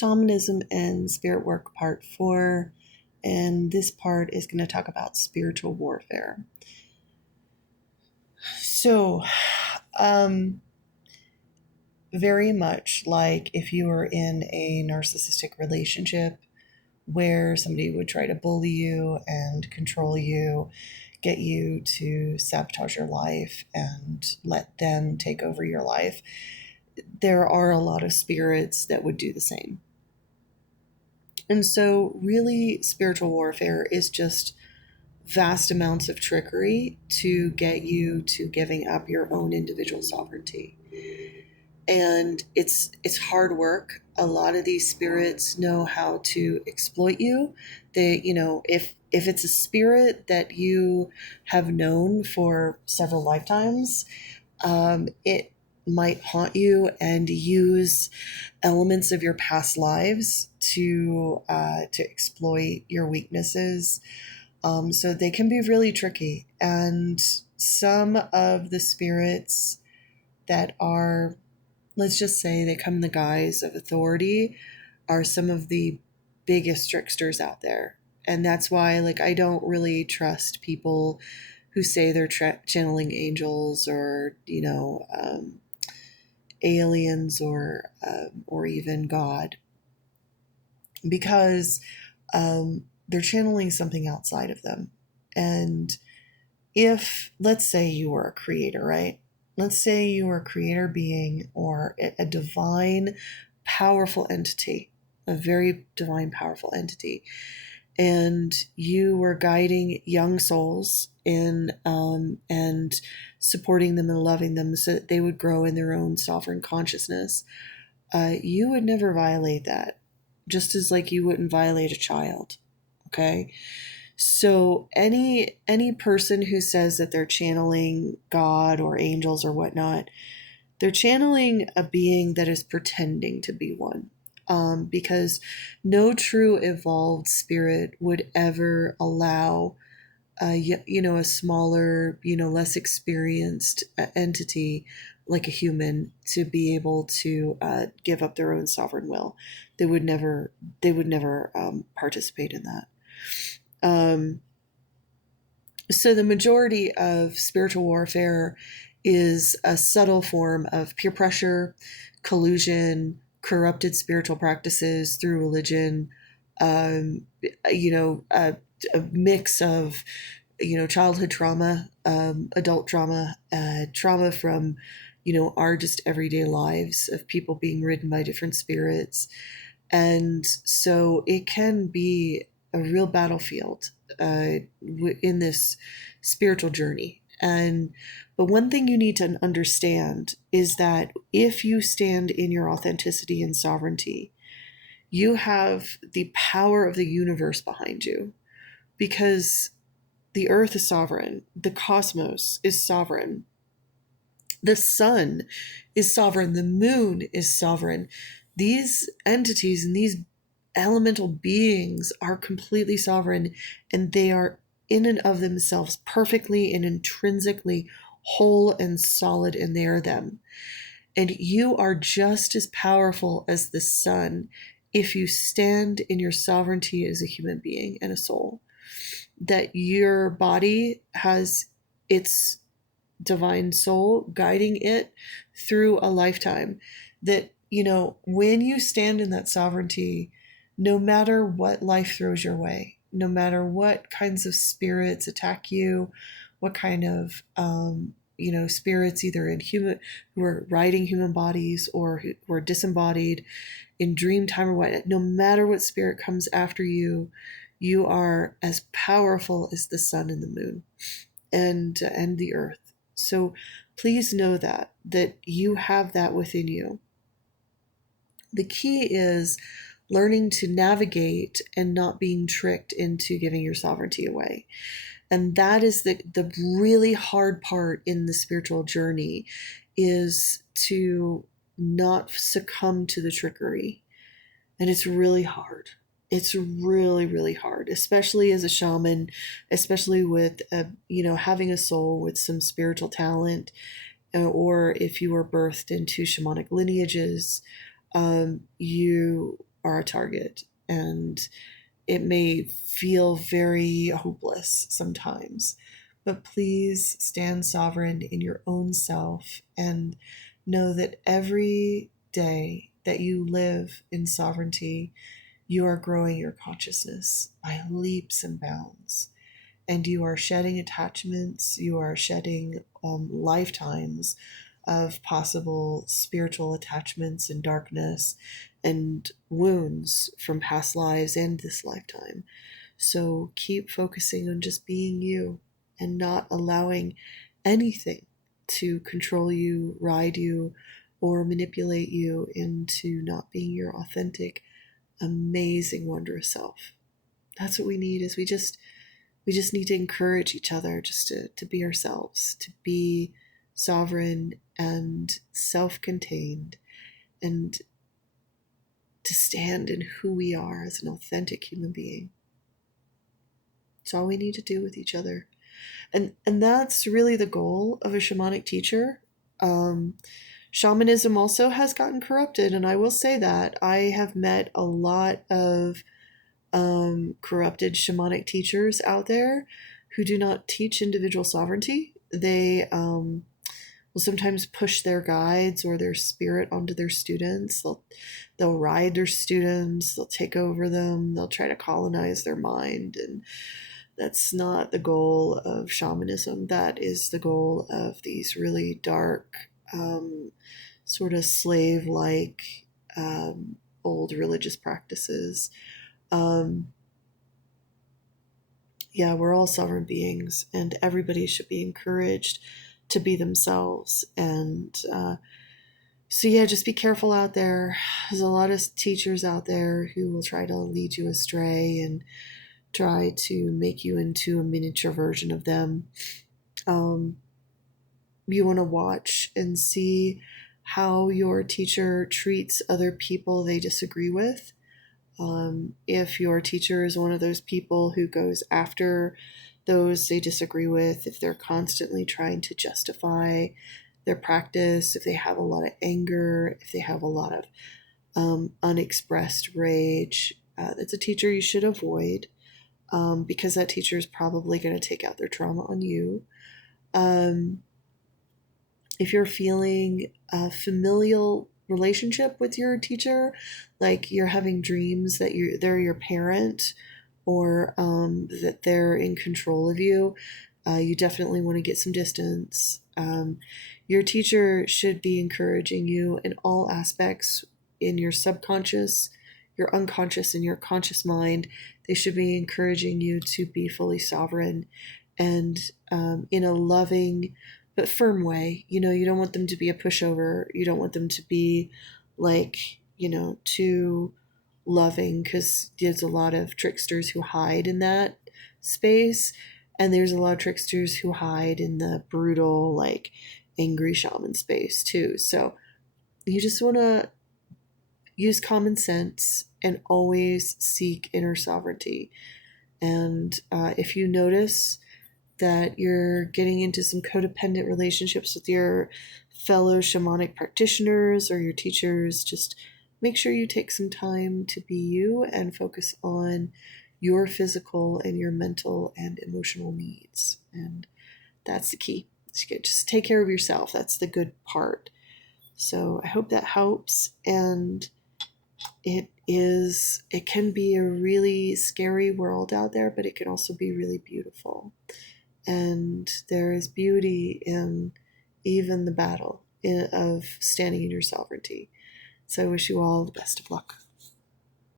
Shamanism and Spirit Work Part 4, and this part is going to talk about spiritual warfare. So, very much like if you were in a narcissistic relationship where somebody would try to bully you and control you, get you to sabotage your life and let them take over your life, there are a lot of spirits that would do the same. And so, really, spiritual warfare is just vast amounts of trickery to get you to giving up your own individual sovereignty. And it's hard work. A lot of these spirits know how to exploit you. They, if it's a spirit that you have known for several lifetimes, it might haunt you and use elements of your past lives to exploit your weaknesses. So they can be really tricky. And some of the spirits that are, let's just say, they come in the guise of authority, are some of the biggest tricksters out there. And that's why, I don't really trust people who say they're channeling angels or, aliens or even God, because they're channeling something outside of them. And if, let's say you were a creator, right? Let's say you were a creator being or a divine, powerful entity, a very divine, powerful entity, and you were guiding young souls in and supporting them and loving them so that they would grow in their own sovereign consciousness. You would never violate that, just as you wouldn't violate a child. Okay. So any person who says that they're channeling God or angels or whatnot, they're channeling a being that is pretending to be one. Because no true evolved spirit would ever allow a smaller, less experienced entity like a human to be able to give up their own sovereign will. They would never participate in that. So the majority of spiritual warfare is a subtle form of peer pressure, collusion, corrupted spiritual practices through religion, a mix of, childhood trauma, adult trauma, trauma from, our just everyday lives of people being ridden by different spirits. And so it can be a real battlefield in this spiritual journey. But one thing you need to understand is that if you stand in your authenticity and sovereignty, you have the power of the universe behind you, because the earth is sovereign, the cosmos is sovereign, the sun is sovereign, the moon is sovereign. These entities and these elemental beings are completely sovereign, and they are in and of themselves perfectly and intrinsically whole and solid, and they are them. And you are just as powerful as the sun if you stand in your sovereignty as a human being and a soul. That your body has its divine soul guiding it through a lifetime. That, when you stand in that sovereignty, no matter what life throws your way, no matter what kinds of spirits attack you, what kind of, spirits either in human, who are riding human bodies or who are disembodied in dream time or what, no matter what spirit comes after you, you are as powerful as the sun and the moon and the earth. So please know that you have that within you. The key is learning to navigate and not being tricked into giving your sovereignty away. And that is the really hard part in the spiritual journey, is to not succumb to the trickery. And it's really hard. It's really, really hard, especially as a shaman, especially with, having a soul with some spiritual talent, or if you were birthed into shamanic lineages, you are a target, and it may feel very hopeless sometimes. But please stand sovereign in your own self and know that every day that you live in sovereignty, you are growing your consciousness by leaps and bounds. And you are shedding attachments, you are shedding lifetimes of possible spiritual attachments and darkness and wounds from past lives and this lifetime. So keep focusing on just being you and not allowing anything to control you, ride you, or manipulate you into not being your authentic, amazing, wondrous self. That's what we need. Is we just need to encourage each other just to be ourselves, to be sovereign and self-contained, and to stand in who we are as an authentic human being. It's all we need to do with each other. And that's really the goal of a shamanic teacher. Shamanism also has gotten corrupted, and I will say that. I have met a lot of corrupted shamanic teachers out there who do not teach individual sovereignty. They will sometimes push their guides or their spirit onto their students. They'll ride their students, they'll take over them, they'll try to colonize their mind, and that's not the goal of shamanism. That is the goal of these really dark, sort of slave-like old religious practices. Yeah, we're all sovereign beings, and everybody should be encouraged to be themselves. And so, yeah, just be careful out there. There's a lot of teachers out there who will try to lead you astray and try to make you into a miniature version of them. You want to watch and see how your teacher treats other people they disagree with. If your teacher is one of those people who goes after those they disagree with, if they're constantly trying to justify their practice, if they have a lot of anger, if they have a lot of unexpressed rage, it's a teacher you should avoid, because that teacher is probably going to take out their trauma on you. If you're feeling a familial relationship with your teacher, like you're having dreams that they're your parent, or that they're in control of you, you definitely want to get some distance. Your teacher should be encouraging you in all aspects, in your subconscious, your unconscious, and your conscious mind. They should be encouraging you to be fully sovereign and in a loving but firm way. You know, you don't want them to be a pushover. You don't want them to be like, too loving, because there's a lot of tricksters who hide in that space. And there's a lot of tricksters who hide in the brutal, like, angry shaman space too. So you just want to use common sense and always seek inner sovereignty. And if you notice that you're getting into some codependent relationships with your fellow shamanic practitioners or your teachers, just make sure you take some time to be you and focus on your physical and your mental and emotional needs. And that's the key. Just take care of yourself. That's the good part. So I hope that helps. And it can be a really scary world out there, but it can also be really beautiful. And there is beauty in even the battle of standing in your sovereignty. So I wish you all the best of luck.